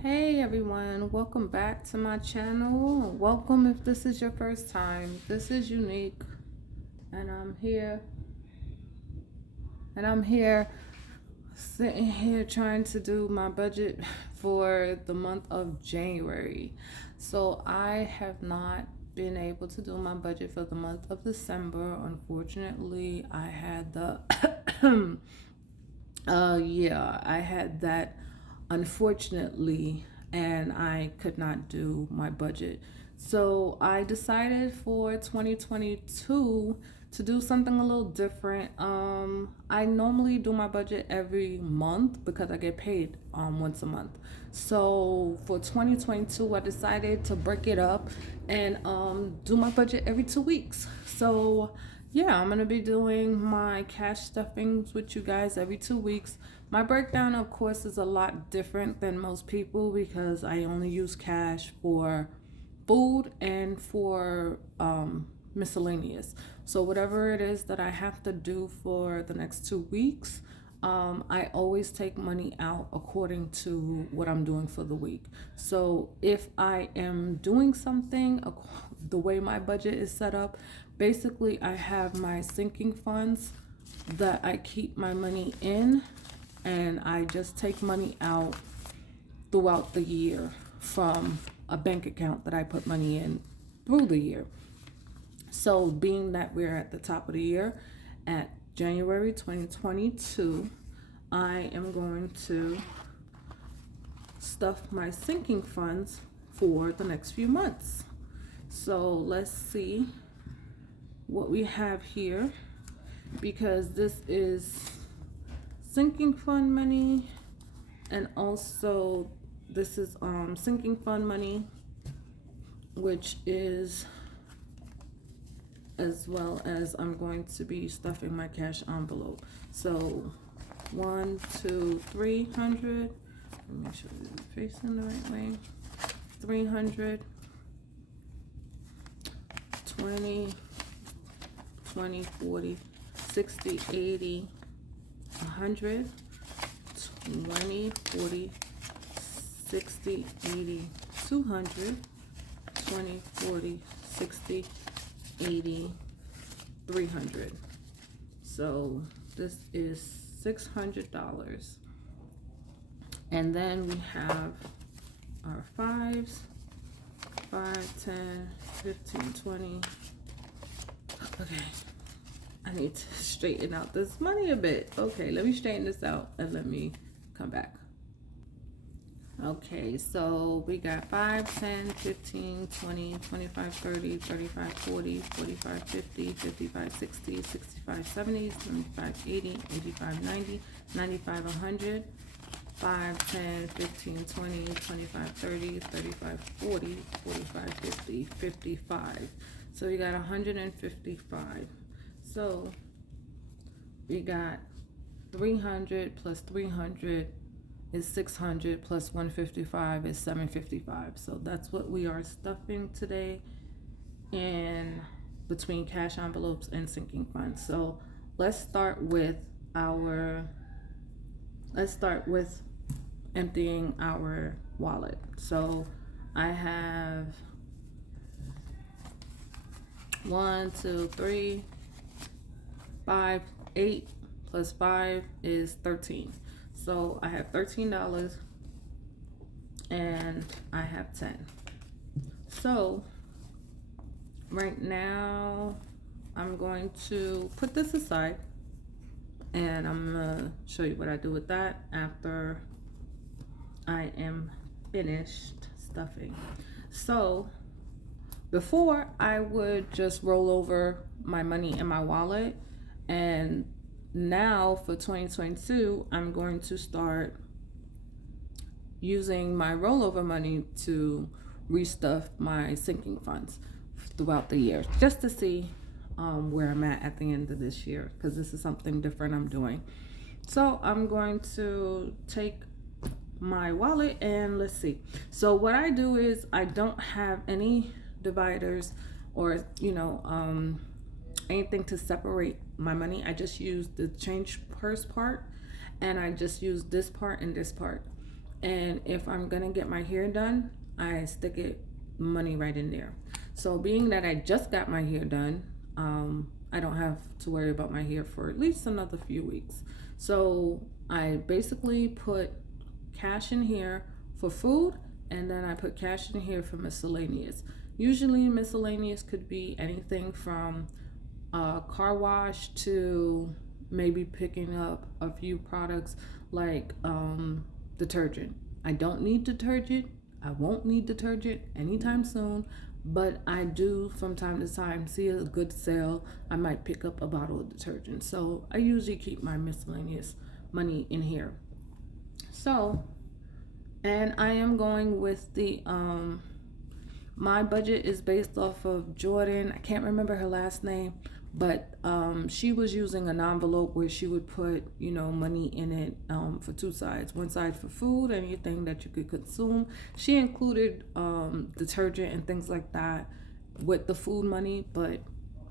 Hey everyone, welcome back to my channel. Welcome if this is your first time. This is Unique and I'm here sitting here trying to do my budget for the month of January. So I have not been able to do my budget for the month of December. Unfortunately, I had the I had that unfortunately, and I could not do my budget. So I decided for 2022 to do something a little different. I normally do my budget every month because I get paid once a month. So for 2022, I decided to break it up and do my budget every 2 weeks. So yeah, I'm gonna be doing my cash stuffings with you guys every 2 weeks. My breakdown, of course, is a lot different than most people because I only use cash for food and for miscellaneous. So, whatever it is that I have to do for the next 2 weeks, I always take money out according to what I'm doing for the week. So, if I am doing something, the way my budget is set up, basically, I have my sinking funds that I keep my money in, and I just take money out throughout the year from a bank account that I put money in through the year. So, being that we're at the top of the year at January 2022, I am going to stuff my sinking funds for the next few months. So, let's see what we have here, because this is sinking fund money, and also this is sinking fund money, which is, as well as I'm going to be stuffing my cash envelope. So 300. Let me make sure it's facing the right way. 300, 20, 20, 40, 60, 80, 100, 20, 40, 60, 80, 200, 20, 40, 60, 80, 300. So this is $600. And then we have our fives, 5, 10, 15, 20. Okay, I need to straighten out this money a bit. Okay, let me straighten this out and let me come back. Okay, so we got 5, 10, 15, 20, 25, 30, 35, 40, 45, 50, 55, 60, 65, 70, 75, 80, 85, 90, 95, 100, 5, 10, 15, 20, 25, 30, 35, 40, 45, 50, 55. So we got 155. So we got 300 plus 300 is 600 plus 155 is 755. So that's what we are stuffing today in between cash envelopes and sinking funds. So let's start with emptying our wallet. So I have 1, 2, 3, 5, 8 plus 5 is 13. So I have $13 and I have 10. So right now I'm going to put this aside and I'm gonna show you what I do with that after I am finished stuffing. So before, I would just roll over my money in my wallet, and now for 2022 I'm going to start using my rollover money to restuff my sinking funds throughout the year, just to see where I'm at the end of this year, because this is something different I'm doing. So I'm going to take my wallet and let's see. So what I do is I don't have any dividers or anything to separate my money. I just use the change purse part, and I just use this part and this part. And if I'm gonna get my hair done, I stick it money right in there. So being that I just got my hair done, I don't have to worry about my hair for at least another few weeks. So I basically put cash in here for food, and then I put cash in here for miscellaneous. Usually miscellaneous could be anything from a car wash to maybe picking up a few products like detergent. I don't need detergent. I won't need detergent anytime soon, but I do from time to time see a good sale. I might pick up a bottle of detergent. So I usually keep my miscellaneous money in here. So, and I am going with the my budget is based off of Jordan. I can't remember her last name, but she was using an envelope where she would put, money in it for two sides. One side for food, anything that you could consume. She included detergent and things like that with the food money, but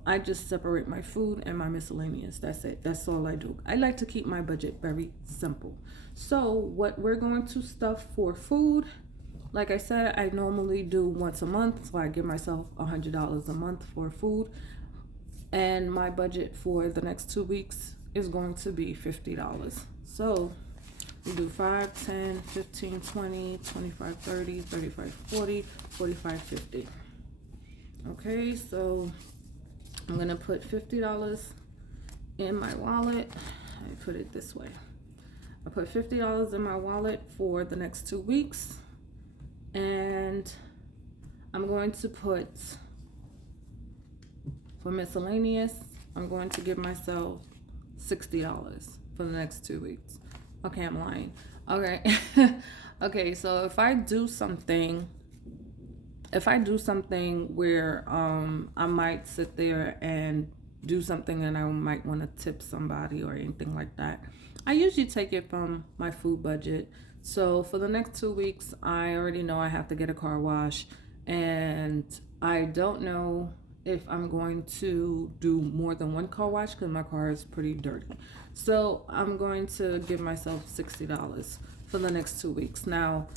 I just separate my food and my miscellaneous. That's it. That's all I do. I like to keep my budget very simple. So what we're going to stuff for food, like I said, I normally do once a month, so I give myself $100 a month for food. And my budget for the next 2 weeks is going to be $50. So we do 5, 10, 15, 20, 25, 30, 35, 40, 45, 50. Okay, so I'm gonna put $50 in my wallet. I put it this way. I put $50 in my wallet for the next 2 weeks. And I'm going to put, for miscellaneous, I'm going to give myself $60 for the next 2 weeks. Okay, I'm lying. Okay. Okay, so if I do something where I might sit there and do something and I might want to tip somebody or anything like that, I usually take it from my food budget. So for the next 2 weeks, I already know I have to get a car wash, and I don't know if I'm going to do more than one car wash because my car is pretty dirty. So I'm going to give myself $60 for the next 2 weeks. Now,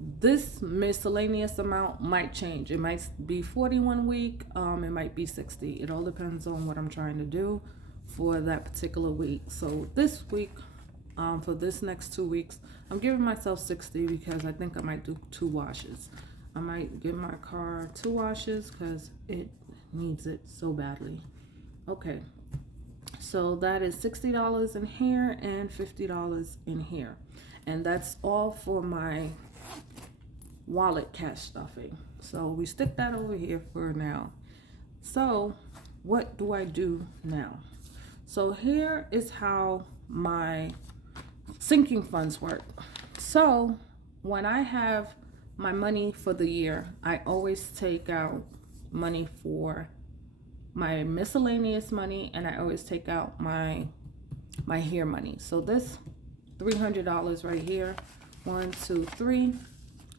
this miscellaneous amount might change. It might be 40 one week, it might be 60. It all depends on what I'm trying to do for that particular week. So this week, for this next 2 weeks, I'm giving myself 60 because I think I might do 2 washes. I might give my car 2 washes because it needs it so badly. Okay, so that is $60 in here and $50 in here, and that's all for my wallet cash stuffing. So we stick that over here for now. So what do I do now? So here is how my sinking funds work. So when I have my money for the year, I always take out money for my miscellaneous money, and I always take out my hair money. So this $300 right here, 1, 2, 3,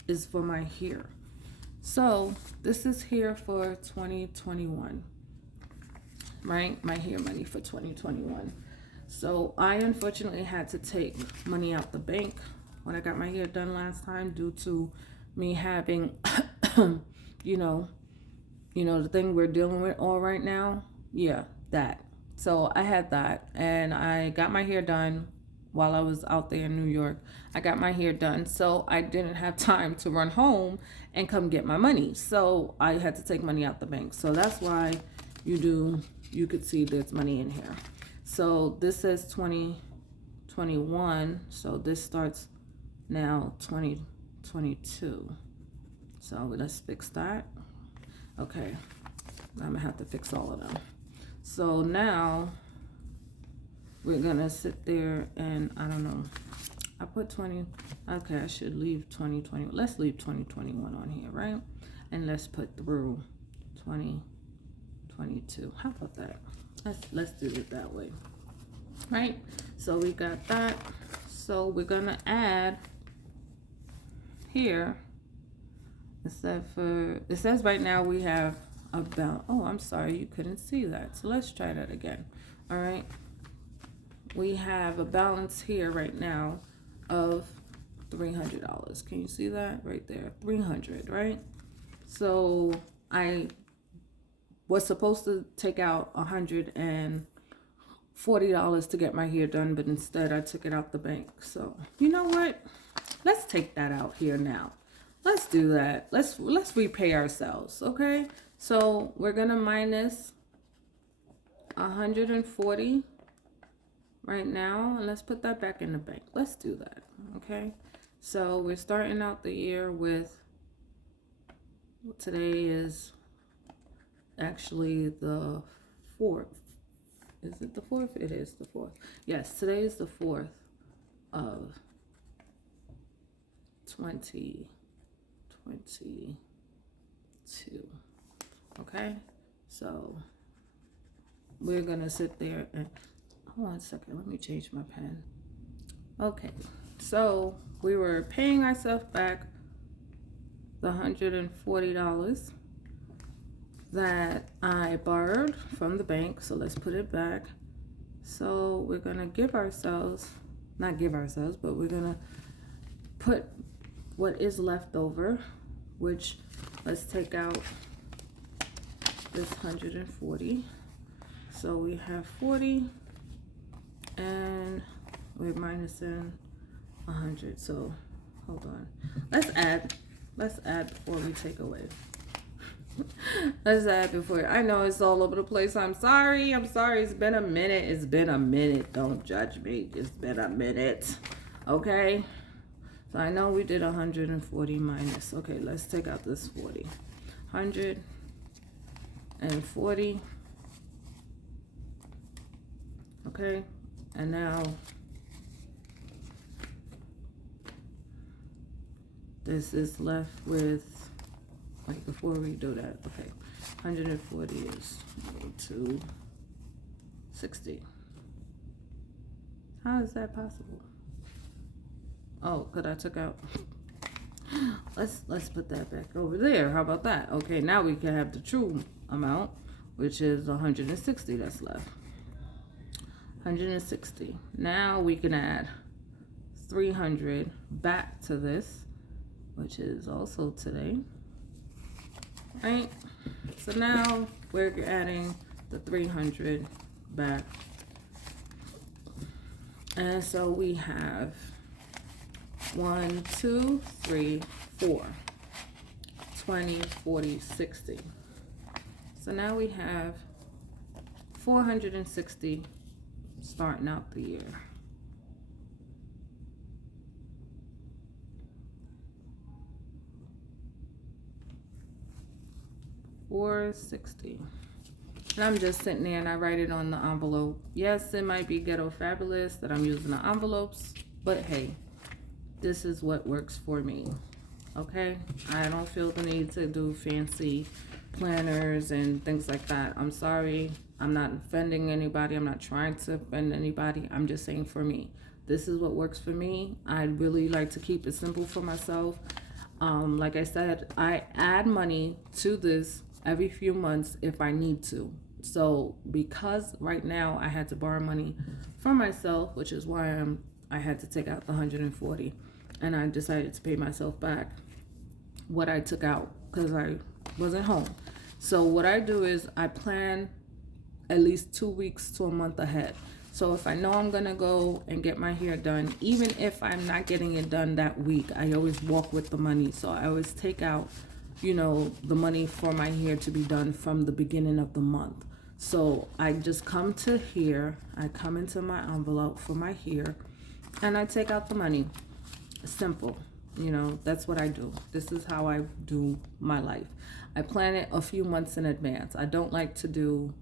is for my hair. So this is here for 2021, right? My hair money for 2021. So I unfortunately had to take money out the bank when I got my hair done last time due to me having, the thing we're dealing with all right now. Yeah, that. So I had that, and I got my hair done while I was out there in New York. I got my hair done, so I didn't have time to run home and come get my money. So I had to take money out the bank. So that's why you could see there's money in here. So this says 2021, so this starts now 2022. So let's fix that. Okay, I'm gonna have to fix all of them. So now we're gonna sit there and I don't know. I put 20. Okay, I should leave 2020. Let's leave 2021 on here, right? And let's put through 2022. How about that? Let's do it that way, right? So we got that. So we're gonna add here. It says right now we have about, oh, I'm sorry, you couldn't see that. So let's try that again. All right. We have a balance here right now of $300. Can you see that right there? 300, right? So I was supposed to take out $140 to get my hair done, but instead I took it out the bank. So you know what? Let's take that out here now. Let's do that. Let's repay ourselves, okay? So we're gonna minus 140 right now, and let's put that back in the bank. Let's do that, okay? So we're starting out the year with, today is actually the 4th. Is it the 4th? It is the 4th. Yes, today is the 4th of 2022. Okay, so we're gonna sit there and hold on a second, let me change my pen. Okay, so we were paying ourselves back the $140 that I borrowed from the bank. So let's put it back. So we're gonna give ourselves, not give ourselves, but we're gonna put what is left over, which, let's take out this 140. So we have 40 and we're minusing 100. So hold on, let's add before we take away. Let's add before. I know it's all over the place. I'm sorry. It's been a minute. Don't judge me. It's been a minute. Okay, so I know we did 140 minus. Okay, let's take out this 40. 140. Okay, and now this is left with, like, before we do that, okay, 140 is 260. How is that possible? Oh, because I took out. Let's put that back over there. How about that? Okay, now we can have the true amount, which is 160 that's left. 160. Now we can add 300 back to this, which is also today. Right? So now we're adding the 300 back. And so we have 1, 2, 3, 4, 20, 40, 60. So now we have 460 starting out the year. $460. And I'm just sitting there and I write it on the envelope. Yes, it might be ghetto fabulous that I'm using the envelopes, but hey, this is what works for me. Okay, I don't feel the need to do fancy planners and things like that. I'm sorry, I'm not offending anybody. I'm not trying to offend anybody. I'm just saying, for me, this is what works for me. I really like to keep it simple for myself. Like I said, I add money to this every few months if I need to. So because right now I had to borrow money for myself, which is why I had to take out the 140, and I decided to pay myself back what I took out because I wasn't home. So what I do is I plan at least 2 weeks to a month ahead. So if I know I'm gonna go and get my hair done, even if I'm not getting it done that week, I always walk with the money. So I always take out, you know, the money for my hair to be done from the beginning of the month. So I just come to here, I come into my envelope for my hair, and I take out the money. Simple. You know, that's what I do. This is how I do my life. I plan it a few months in advance. I don't like to do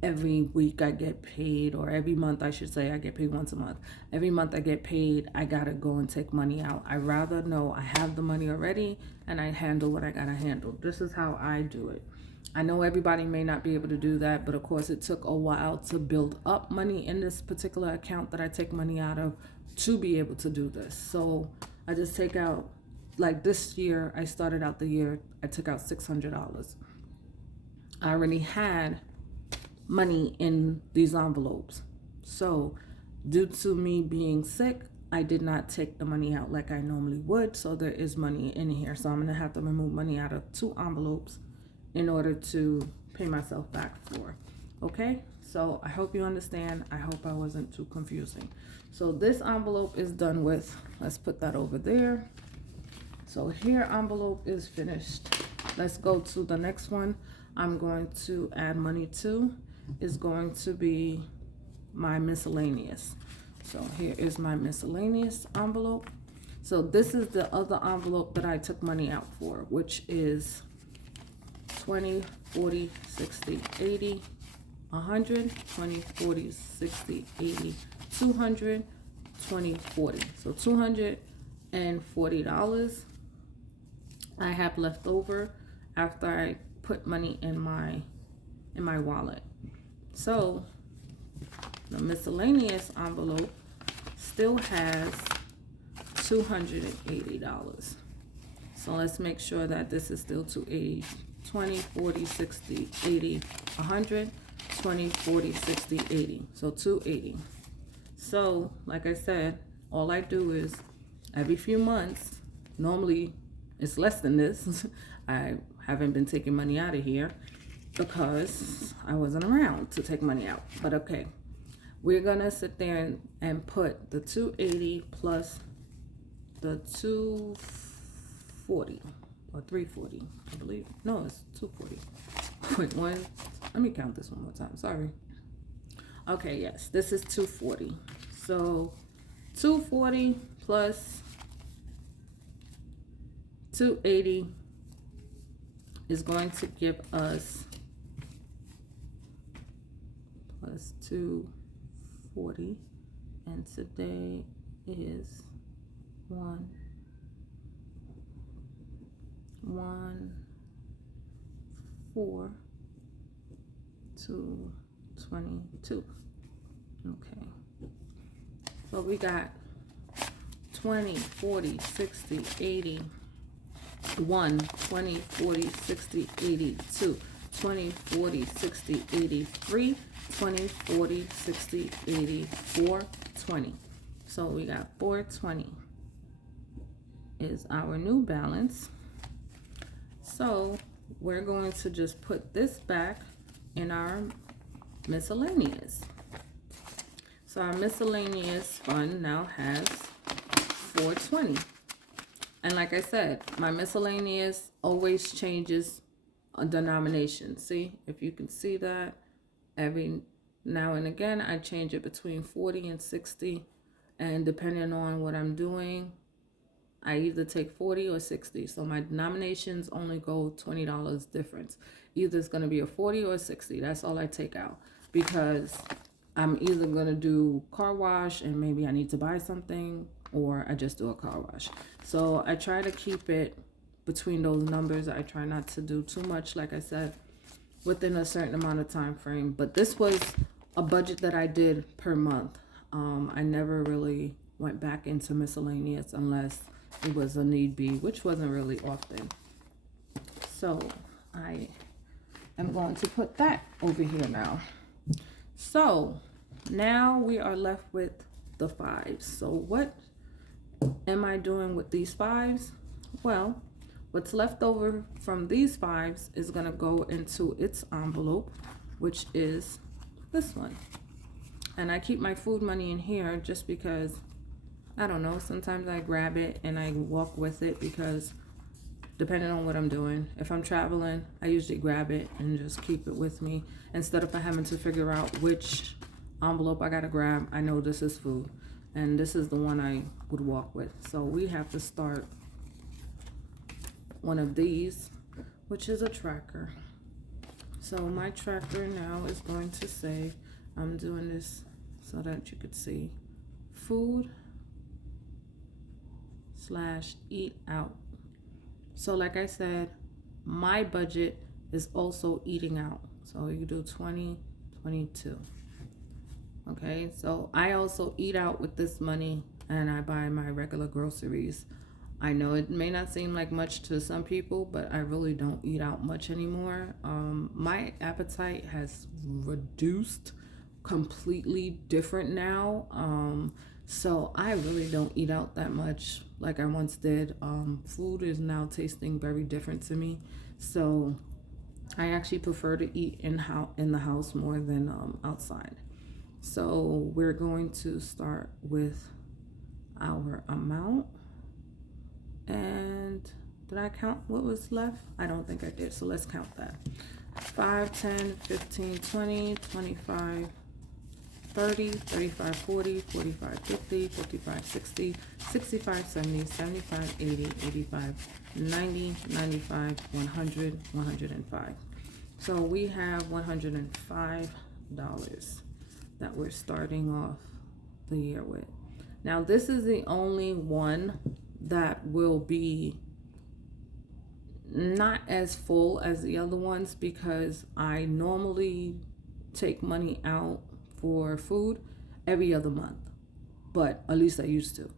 every week I get paid, or every month I should say. I get paid once a month. Every month I get paid, I gotta go and take money out. I rather know I have the money already and I handle what I gotta handle. This is how I do it. I know everybody may not be able to do that, but of course it took a while to build up money in this particular account that I take money out of to be able to do this. So I just take out, like this year, I started out the year, I took out $600. I already had money in these envelopes. So due to me being sick, I did not take the money out like I normally would, so there is money in here. So I'm gonna have to remove money out of 2 envelopes in order to pay myself back for. Okay, so I hope you understand. I hope I wasn't too confusing. So this envelope is done with. Let's put that over there. So here envelope is finished. Let's go to the next one. I'm going to add money to is going to be my miscellaneous. So here is my miscellaneous envelope. So this is the other envelope that I took money out for, which is 20, 40, 60, 80, 100, 20, 40, 60, 80, 200, 20, 40. So $240 I have left over after I put money in my wallet. So the miscellaneous envelope still has $280. So let's make sure that this is still 280. 20, 40, 60, 80, 100, 20, 40, 60, 80. So 280. So like I said, all I do is every few months, normally it's less than this. I haven't been taking money out of here because I wasn't around to take money out. But okay, we're gonna sit there and put the 280 plus the 240 or 340, I believe. No, it's 240. Wait, let me count this one more time. Sorry. Okay, yes, this is 240. So 240 plus 280 is going to give us plus 240, and today is 1 4 222. Okay, so we got 20, 40, 60, 80, 1, 20, 40, 60, 80, 2, 20, 40, 60, 83, 20, 40, 60, 80, 420. So we got 420 is our new balance. So we're going to just put this back in our miscellaneous. So our miscellaneous fund now has 420. And like I said, my miscellaneous always changes a denomination. See, if you can see that, every now and again, I change it between 40 and 60. And depending on what I'm doing, I either take 40 or 60. So my denominations only go $20 difference. Either it's going to be a 40 or a 60. That's all I take out, because I'm either going to do car wash and maybe I need to buy something, or I just do a car wash. So I try to keep it between those numbers. I try not to do too much, like I said, within a certain amount of time frame. But this was a budget that I did per month. I never really went back into miscellaneous unless it was a need be, which wasn't really often. So I am going to put that over here now. So now we are left with the fives. So what am I doing with these fives? Well, what's left over from these fives is going to go into its envelope, which is this one. And I keep my food money in here just because, I don't know, sometimes I grab it and I walk with it, because depending on what I'm doing, if I'm traveling, I usually grab it and just keep it with me instead of having to figure out which envelope I gotta grab. I know this is food and this is the one I would walk with. So we have to start one of these, which is a tracker. So my tracker now is going to say, I'm doing this so that you could see, food / eat out. So like I said, my budget is also eating out. So you do 20, 22. Okay, so I also eat out with this money and I buy my regular groceries. I know it may not seem like much to some people, but I really don't eat out much anymore. My appetite has reduced completely different now. So I really don't eat out that much like I once did. Food is now tasting very different to me. So I actually prefer to eat in the house more than outside. So we're going to start with our amount. And did I count what was left? I don't think I did. So let's count that. 5, 10, 15, 20, 25, 30, 35, 40, 45, 50, 55, 60, 65, 70, 75, 80, 85, 90, 95, 100, 105. So we have $105 that we're starting off the year with. Now this is the only one that will be not as full as the other ones because I normally take money out for food every other month, but at least I used to.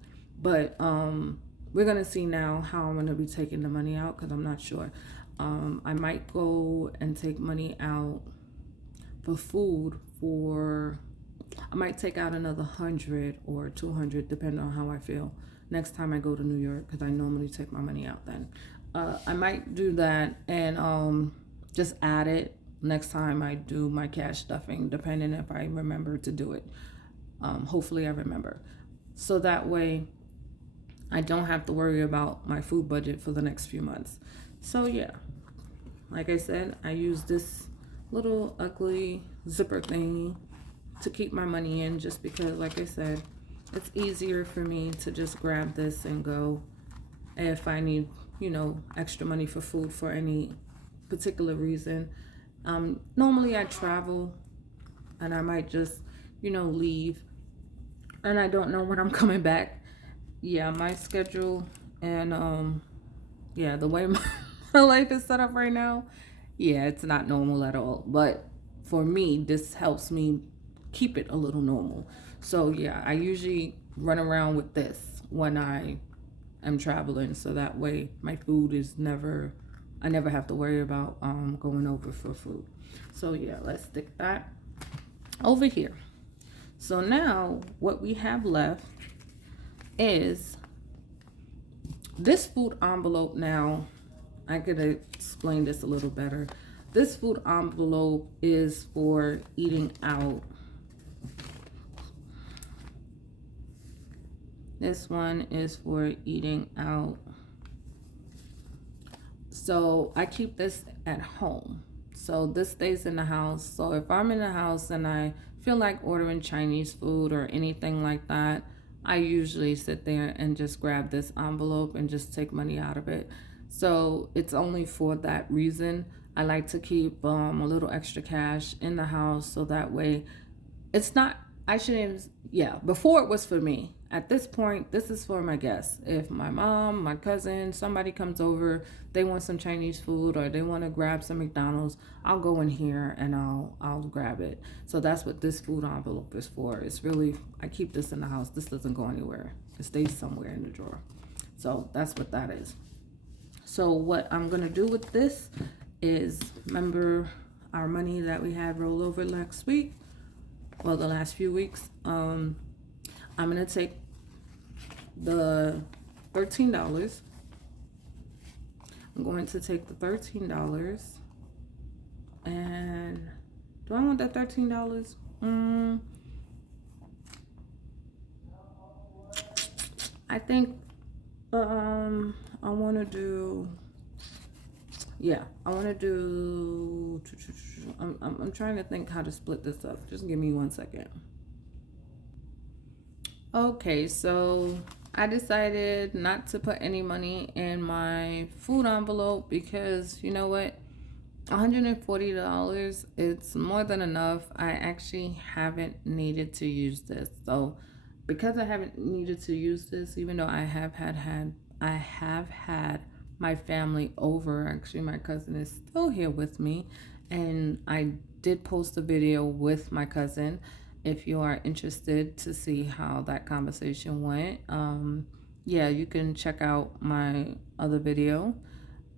But we're gonna see now how I'm gonna be taking the money out because I'm not sure. I might go and take money out for food for, I might take out another 100 or 200 depending on how I feel next time I go to New York because I normally take my money out then. I might do that and just add it next time I do my cash stuffing, depending if I remember to do it. Hopefully I remember. So that way I don't have to worry about my food budget for the next few months. So yeah, like I said, I use this little ugly zipper thingy to keep my money in just because, like I said, it's easier for me to just grab this and go if I need, extra money for food for any particular reason. Normally I travel and I might just, leave and I don't know when I'm coming back. Yeah, my schedule and the way my life is set up right now, yeah, it's not normal at all. But for me, this helps me keep it a little normal. So yeah, I usually run around with this when I am traveling, so that way my food is never, I never have to worry about going over for food. So yeah, let's stick that over here. So now what we have left is this food envelope. Now I could explain this a little better. This food envelope is for eating out. This one is for eating out. So I keep this at home. So this stays in the house. So if I'm in the house and I feel like ordering Chinese food or anything like that, I usually sit there and just grab this envelope and just take money out of it. So it's only for that reason. I like to keep a little extra cash in the house so that way it's not, I shouldn't, yeah, before it was for me. At this point, this is for my guests. If my mom, my cousin, somebody comes over, they want some Chinese food or they want to grab some McDonald's, I'll go in here and I'll grab it. So that's what this food envelope is for. It's really, I keep this in the house. This doesn't go anywhere. It stays somewhere in the drawer. So that's what that is. So what I'm going to do with this is, remember our money that we had roll over last week? Well, the last few weeks. I'm going to take the $13. I'm going to take the $13 and do I want that $13? I think I want to do, yeah, I want to do, I'm trying to think how to split this up. Just give me 1 second. Okay, so I decided not to put any money in my food envelope because you know what? $140, it's more than enough. I actually haven't needed to use this. So because I haven't needed to use this, even though I have had my family over. Actually, my cousin is still here with me, and I did post a video with my cousin if you are interested to see how that conversation went. Yeah, you can check out my other video.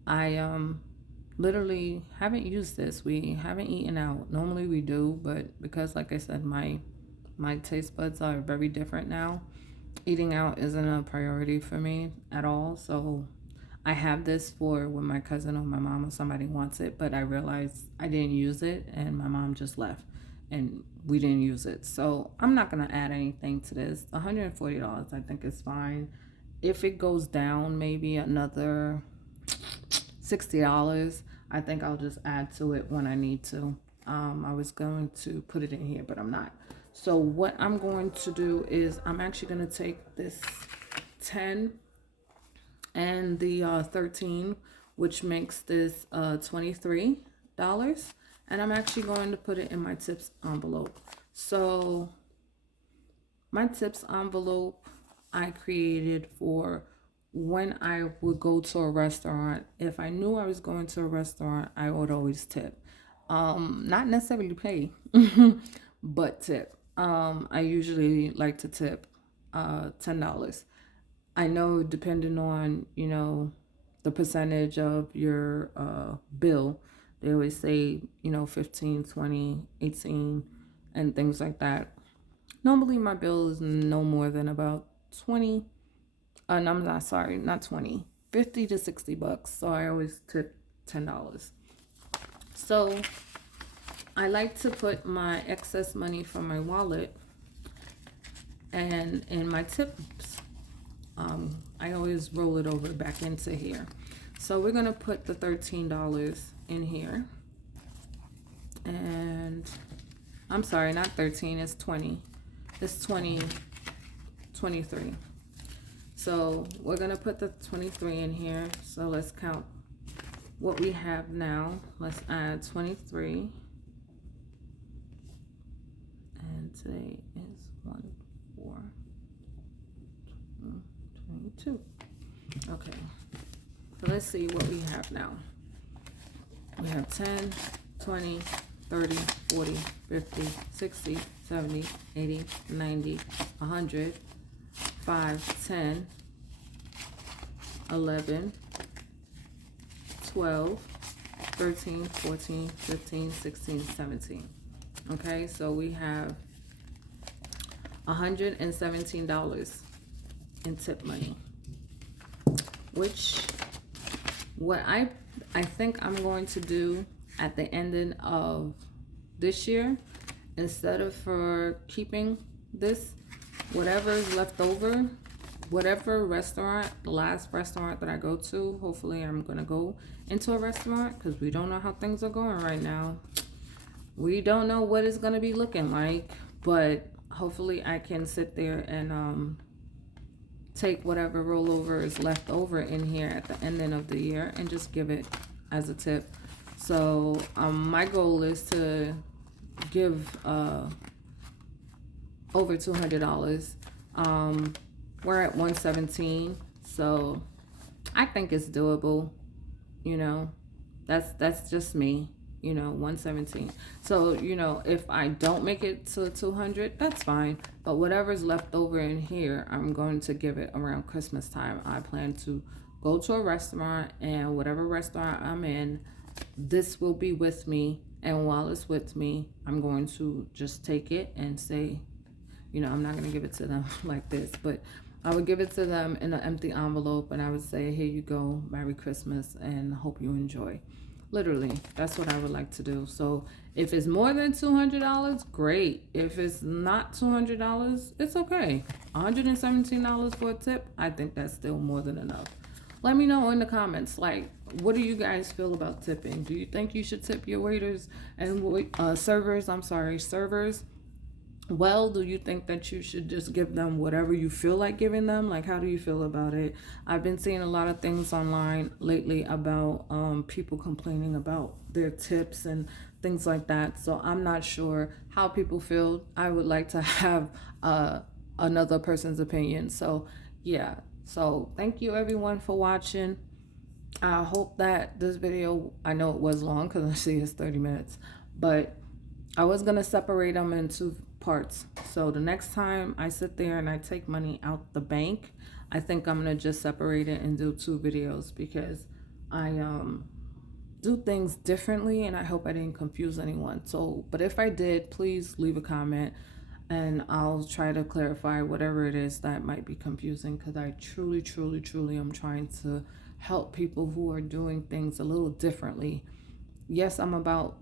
I literally haven't used this. We haven't eaten out. Normally we do, but because like I said, my taste buds are very different now. eating out isn't a priority for me at all. So I have this for when my cousin or my mom or somebody wants it, but I realized I didn't use it and my mom just left and we didn't use it. So I'm not going to add anything to this. $140 I think is fine. If it goes down maybe another $60, I think I'll just add to it when I need to. I was going to put it in here, but I'm not. So what I'm going to do is I'm actually going to take this 10 and the 13, which makes this $23. And I'm actually going to put it in my tips envelope. So my tips envelope I created for when I would go to a restaurant. If I knew I was going to a restaurant, I would always tip. Not necessarily pay, but tip. I usually like to tip $10. I know depending on, the percentage of your bill, they always say, 15, 20, 18, and things like that. Normally my bill is no more than about 20. And I'm not sorry, not 20, 50 to $60. So I always tip $10. So I like to put my excess money from my wallet and in my tips. I always roll it over back into here. So we're gonna put the $13 in here. And I'm sorry, not 13, it's 20. It's 20, 23. So we're gonna put the 23 in here. So let's count what we have now. Let's add 23. And today is 1, 4, 22. Okay. So let's see what we have now. We have 10, 20, 30, 40, 50, 60, 70, 80, 90, 100, 5, 10, 11, 12, 13, 14, 15, 16, 17. Okay, so we have $117 in tip money, which what I think I'm going to do at the ending of this year, instead of for keeping this, whatever is left over, whatever restaurant, the last restaurant that I go to, hopefully I'm gonna go into a restaurant because we don't know how things are going right now. We don't know what it's gonna be looking like, but hopefully I can sit there and take whatever rollover is left over in here at the ending of the year and just give it as a tip. So my goal is to give over $200. We're at 117, so I think it's doable. That's just me. 117. So if I don't make it to 200, that's fine. But whatever's left over in here, I'm going to give it around Christmas time. I plan to go to a restaurant, and whatever restaurant I'm in, this will be with me. And while it's with me, I'm going to just take it and say, I'm not going to give it to them like this, but I would give it to them in an empty envelope, and I would say, here you go, Merry Christmas, and hope you enjoy. Literally, that's what I would like to do. So if it's more than $200, great. If it's not $200, it's okay. $117 for a tip, I think that's still more than enough. Let me know in the comments, like, what do you guys feel about tipping? Do you think you should tip your waiters and servers? Well, do you think that you should just give them whatever you feel like giving them? Like, how do you feel about it? I've been seeing a lot of things online lately about people complaining about their tips and things like that. So I'm not sure how people feel. I would like to have another person's opinion. So yeah. So thank you everyone for watching. I hope that this video, I know it was long because I see it's 30 minutes, but I was going to separate them into parts. So the next time I sit there and I take money out the bank, I think I'm going to just separate it and do 2 videos because I do things differently, and I hope I didn't confuse anyone. So, but if I did, please leave a comment. and I'll try to clarify whatever it is that might be confusing, because I truly, truly, truly am trying to help people who are doing things a little differently. Yes, I'm about,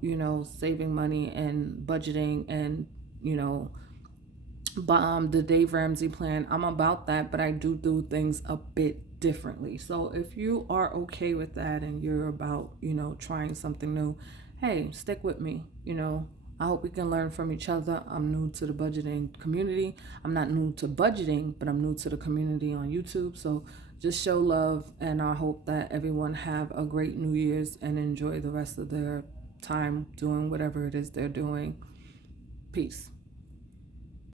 saving money and budgeting and, you know, the Dave Ramsey plan. I'm about that, but I do things a bit differently. So if you are okay with that and you're about, trying something new, hey, stick with me. I hope we can learn from each other. I'm new to the budgeting community. I'm not new to budgeting, but I'm new to the community on YouTube. So just show love, and I hope that everyone have a great New Year's and enjoy the rest of their time doing whatever it is they're doing. Peace.